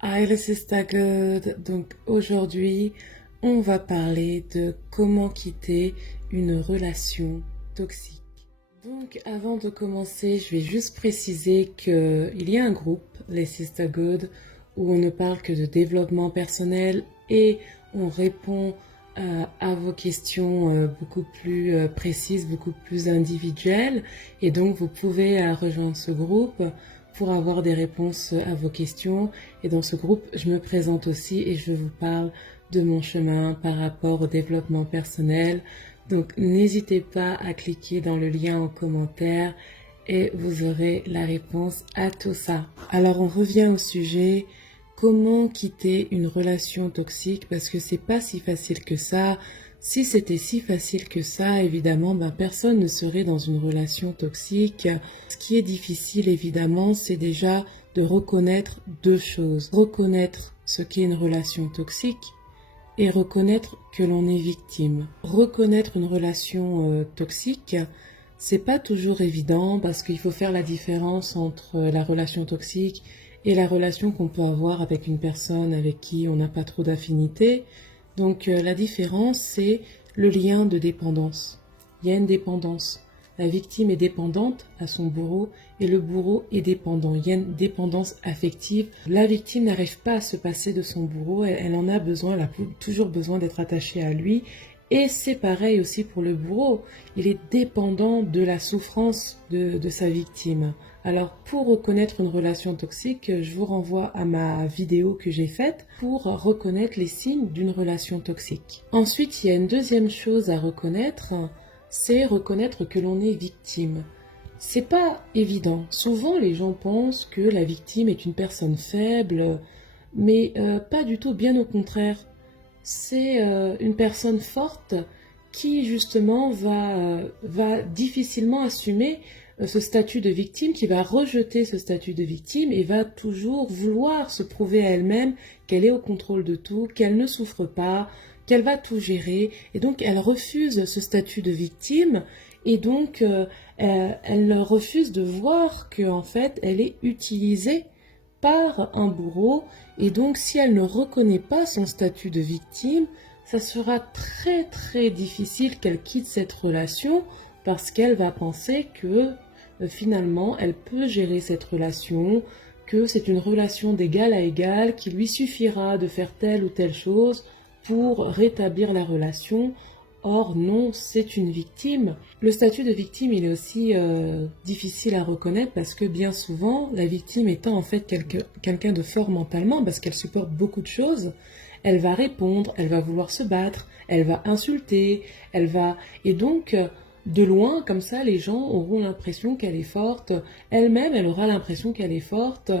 Hi, this is Good. Donc aujourd'hui, on va parler de comment quitter une relation toxique. Donc avant de commencer, je vais juste préciser qu'il y a un groupe, les Good, où on ne parle que de développement personnel et on répond à vos questions beaucoup plus précises, beaucoup plus individuelles. Et donc vous pouvez rejoindre ce groupe pour avoir des réponses à vos questions. Et dans ce groupe, je me présente aussi et je vous parle de mon chemin par rapport au développement personnel. Donc n'hésitez pas à cliquer dans le lien en commentaire et vous aurez la réponse à tout ça. Alors on revient au sujet, comment quitter une relation toxique, parce que c'est pas si facile que ça. Si c'était si facile que ça, évidemment, personne ne serait dans une relation toxique. Ce qui est difficile, évidemment, c'est déjà de reconnaître deux choses. Reconnaître ce qu'est une relation toxique et reconnaître que l'on est victime. Reconnaître une relation toxique, c'est pas toujours évident parce qu'il faut faire la différence entre la relation toxique et la relation qu'on peut avoir avec une personne avec qui on n'a pas trop d'affinité. Donc la différence, c'est le lien de dépendance. Il y a une dépendance. La victime est dépendante à son bourreau et le bourreau est dépendant. Il y a une dépendance affective. La victime n'arrive pas à se passer de son bourreau. Elle en a besoin, elle a toujours besoin d'être attachée à lui. Et c'est pareil aussi pour le bourreau. Il est dépendant de la souffrance de sa victime. Alors pour reconnaître une relation toxique, je vous renvoie à ma vidéo que j'ai faite pour reconnaître les signes d'une relation toxique. Ensuite, il y a une deuxième chose à reconnaître, c'est reconnaître que l'on est victime. C'est pas évident. Souvent, les gens pensent que la victime est une personne faible, mais pas du tout, bien au contraire. C'est une personne forte qui justement va difficilement assumer ce statut de victime, qui va rejeter ce statut de victime et va toujours vouloir se prouver à elle-même qu'elle est au contrôle de tout, qu'elle ne souffre pas, qu'elle va tout gérer. Et donc elle refuse ce statut de victime et donc elle refuse de voir qu'en fait elle est utilisée par un bourreau. Et donc si elle ne reconnaît pas son statut de victime, ça sera très très difficile qu'elle quitte cette relation parce qu'elle va penser que finalement elle peut gérer cette relation, que c'est une relation d'égal à égal, qu'il lui suffira de faire telle ou telle chose pour rétablir la relation. Or non, c'est une victime. Le statut de victime, il est aussi difficile à reconnaître parce que bien souvent, la victime étant en fait quelqu'un de fort mentalement parce qu'elle supporte beaucoup de choses, elle va répondre, elle va vouloir se battre, elle va insulter, elle va... Et donc, de loin, comme ça, les gens auront l'impression qu'elle est forte. Elle-même, elle aura l'impression qu'elle est forte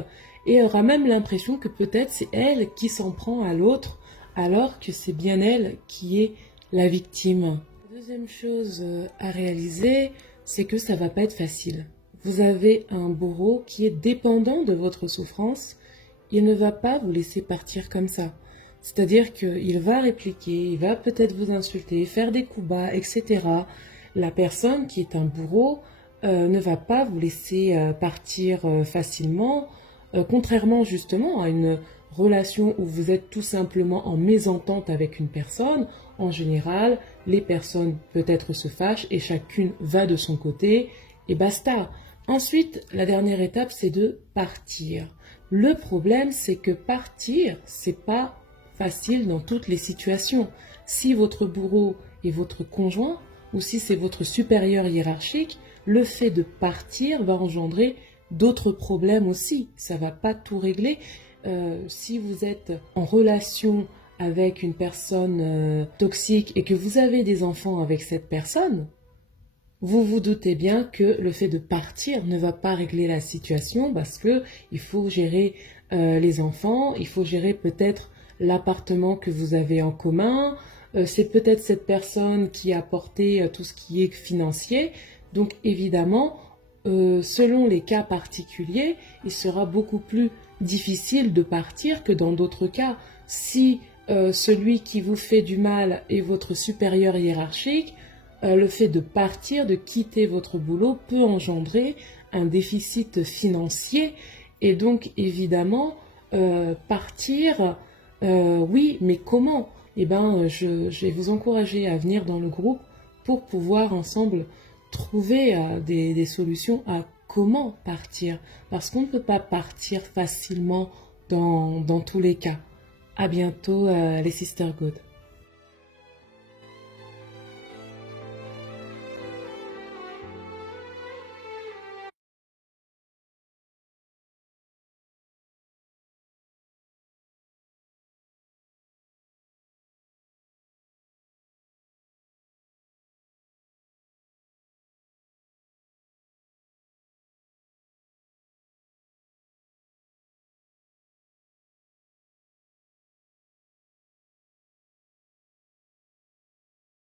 et aura même l'impression que peut-être c'est elle qui s'en prend à l'autre alors que c'est bien elle qui est la victime. La deuxième chose à réaliser, c'est que ça va pas être facile. Vous avez un bourreau qui est dépendant de votre souffrance. Il ne va pas vous laisser partir comme ça. C'est-à-dire qu'il va répliquer, il va peut-être vous insulter, faire des coups bas, etc. La personne qui est un bourreau ne va pas vous laisser partir facilement, contrairement justement à une relation où vous êtes tout simplement en mésentente avec une personne. En général, les personnes peut-être se fâchent et chacune va de son côté et basta. Ensuite, la dernière étape, c'est de partir. Le problème, c'est que partir, c'est pas facile dans toutes les situations. Si votre bourreau est votre conjoint ou si c'est votre supérieur hiérarchique, le fait de partir va engendrer d'autres problèmes aussi. Ça va pas tout régler. Si vous êtes en relation avec une personne toxique et que vous avez des enfants avec cette personne, vous vous doutez bien que le fait de partir ne va pas régler la situation parce que il faut gérer les enfants, il faut gérer peut-être l'appartement que vous avez en commun, c'est peut-être cette personne qui a porté tout ce qui est financier. Donc évidemment, selon les cas particuliers, il sera beaucoup plus difficile de partir que dans d'autres cas. Si celui qui vous fait du mal est votre supérieur hiérarchique, le fait de partir, de quitter votre boulot peut engendrer un déficit financier et donc évidemment partir, oui, mais comment? Eh ben, je vais vous encourager à venir dans le groupe pour pouvoir ensemble trouver des solutions à comment partir. Parce qu'on ne peut pas partir facilement dans tous les cas. À bientôt, les Sister Good.